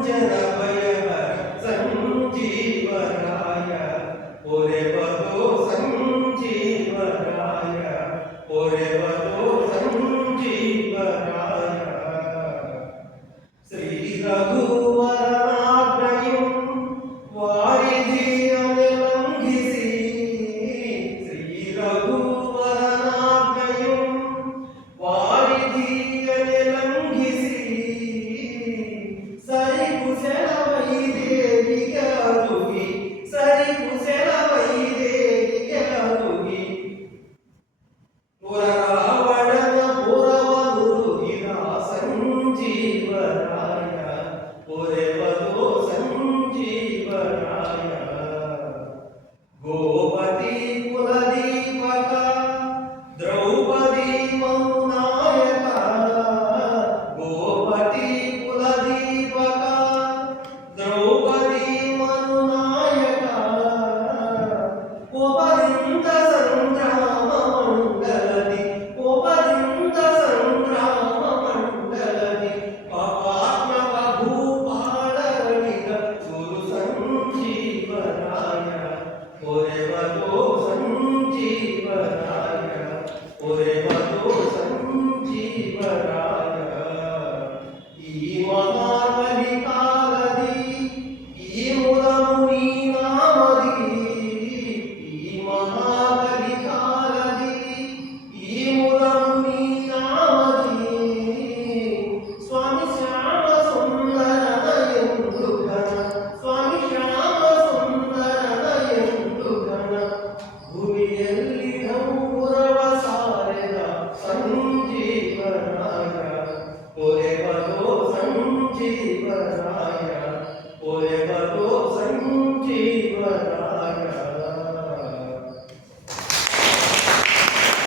ಸಂಜನ ಭಯಹರ ಸಂಜೀವರಾಯ ಪೊರೆವದೋ ಸಂಜೀವರಾಯ ಪೊರೆವದೋ ಸಂಜೀವರಾಯ ಶ್ರೀ ರಘುವರಾಜ್ಞೆಯು ವಾರಿಧಿಯನ್ನು ಲಂಘಿಸಿ ಶ್ರೀ ರಘುವರಾಜ್ಞೆಯು ವಾರಿಧಿಯನ್ನು ಲಂಘಿಸಿ ಸರಿಕುಶಲ ವೈದೇವಿಗೆ ಅರುಗಿ ಸರಿಕುಶಲ ವೈದೇವಿಗೆ ಅರುಗಿ ರಾವಣನ ಪುರವನುರುಗಿದ ಸಂಜೀವರಾಯ ಪೊರೆವದೋ ಸಂಜೀವರಾಯ ಗೋಪತಿ ಕುಲದೀಪಕ ದ್ರೌಪದಿ ಮನುನಾಯಕ ಗೋಪತಿ ಕುಲದೀಪಕ ದ್ರೌಪದಿ ಮನುನಾಯಕ ಒಬ್ಬರಿಂದ ಸಂಗ್ರಾಮ ಮಂಡಲದಿ ಒಬ್ಬರಿಂದ ಸಂಗ್ರಾಮ ಮಂಡಲದಿ ಪಾಪಾತ್ಮಕ ಭೂಪಾಳಗಳಿಗ ಗುರು ಸಂಜೀವರಾಯ ಪೊರೆವದೋ ಸಂಜೀವರಾಯ ಪೊರೆವದೋ ಸಂಜೀವರಾಯ ಈ